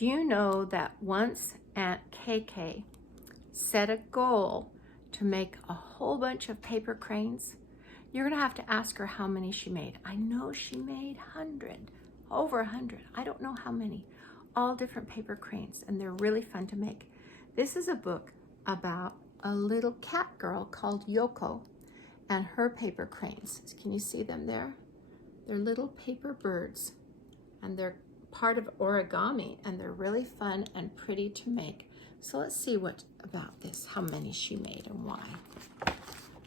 Do you know that once Aunt KK set a goal to make a whole bunch of paper cranes? You're gonna have to ask her how many she made. I know she made 100, over 100. I don't know how many. All different paper cranes, and they're really fun to make. This is a book about a little cat girl called Yoko and her paper cranes. Can you see them there? They're little paper birds, and they're part of origami, and they're really fun and pretty to make. So let's see what about this, how many she made and why.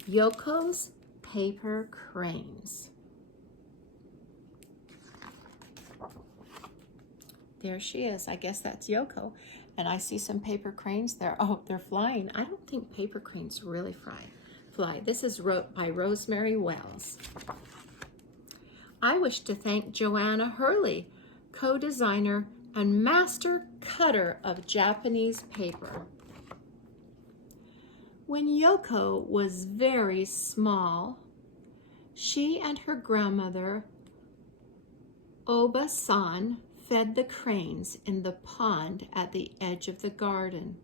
Yoko's paper cranes. There she is. I guess that's Yoko. And I see some paper cranes there. Oh, they're flying. I don't think paper cranes really fly. This is by Rosemary Wells. I wish to thank Joanna Hurley, co-designer and master cutter of Japanese paper. When Yoko was very small, she and her grandmother, Oba-san, fed the cranes in the pond at the edge of the garden.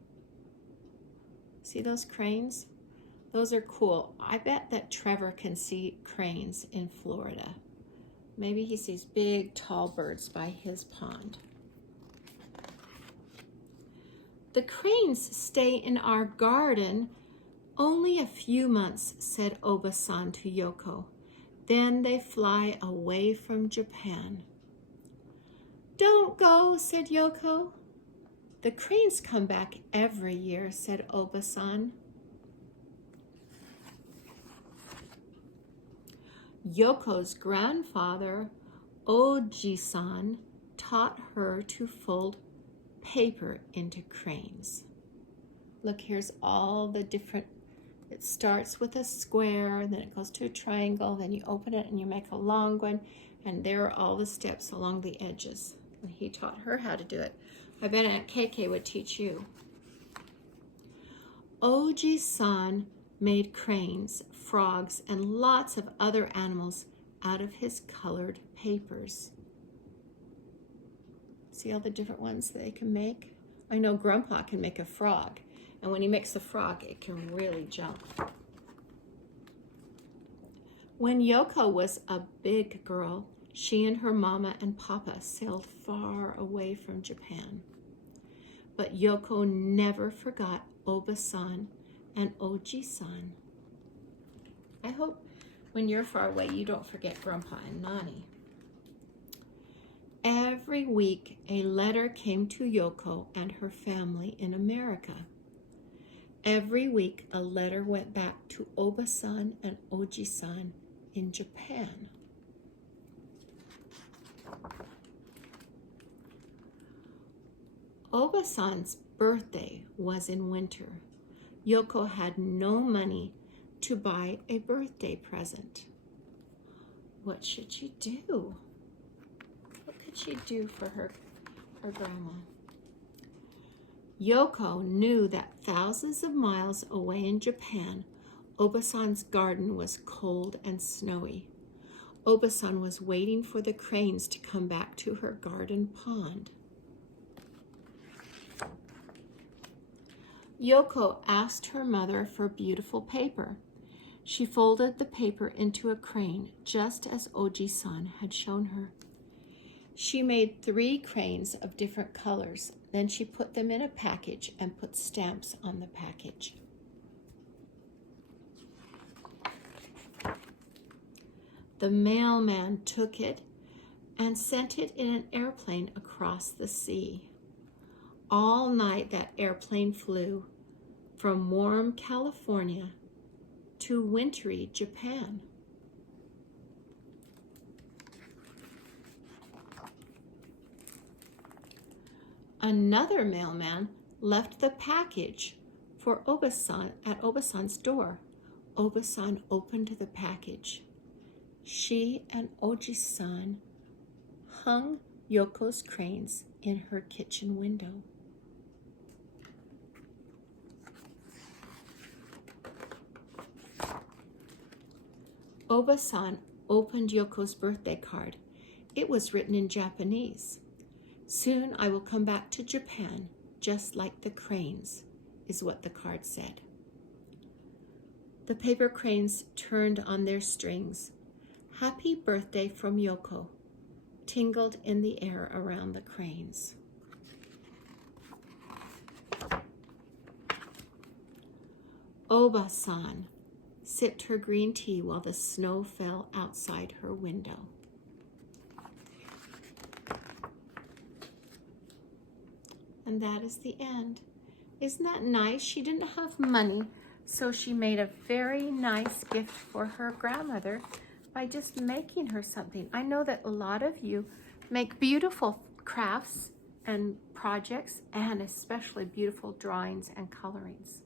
See those cranes? Those are cool. I bet that Trevor can see cranes in Florida. Maybe he sees big, tall birds by his pond. The cranes stay in our garden only a few months, said Oba-san to Yoko. Then they fly away from Japan. Don't go, said Yoko. The cranes come back every year, said Oba-san. Yoko's grandfather, Oji-san, taught her to fold paper into cranes. Look, here's all the different, it starts with a square, then it goes to a triangle, then you open it and you make a long one, and there are all the steps along the edges. And he taught her how to do it. I bet Aunt KK would teach you. Oji-san made cranes, frogs, and lots of other animals out of his colored papers. See all the different ones that they can make? I know Grandpa can make a frog, and when he makes a frog, it can really jump. When Yoko was a big girl, she and her mama and papa sailed far away from Japan. But Yoko never forgot Oba-san and Oji-san. I hope when you're far away, you don't forget Grandpa and Nonnie. Every week, a letter came to Yoko and her family in America. Every week, a letter went back to Oba-san and Oji-san in Japan. Oba-san's birthday was in winter. Yoko had no money to buy a birthday present. What should she do? What could she do for her grandma? Yoko knew that thousands of miles away in Japan, Oba-san's garden was cold and snowy. Oba-san was waiting for the cranes to come back to her garden pond. Yoko asked her mother for beautiful paper. She folded the paper into a crane, just as Oji-san had shown her. She made 3 cranes of different colors. Then she put them in a package and put stamps on the package. The mailman took it and sent it in an airplane across the sea. All night that airplane flew from warm California to wintry Japan. Another mailman left the package for Oba-san at Oba-san's door. Oba-san opened the package. She and Oji-san hung Yoko's cranes in her kitchen window. Oba-san opened Yoko's birthday card. It was written in Japanese. Soon I will come back to Japan, just like the cranes, is what the card said. The paper cranes turned on their strings. Happy birthday from Yoko tingled in the air around the cranes. Oba-san sipped her green tea while the snow fell outside her window. And that is the end. Isn't that nice? She didn't have money, so she made a very nice gift for her grandmother by just making her something. I know that a lot of you make beautiful crafts and projects, and especially beautiful drawings and colorings.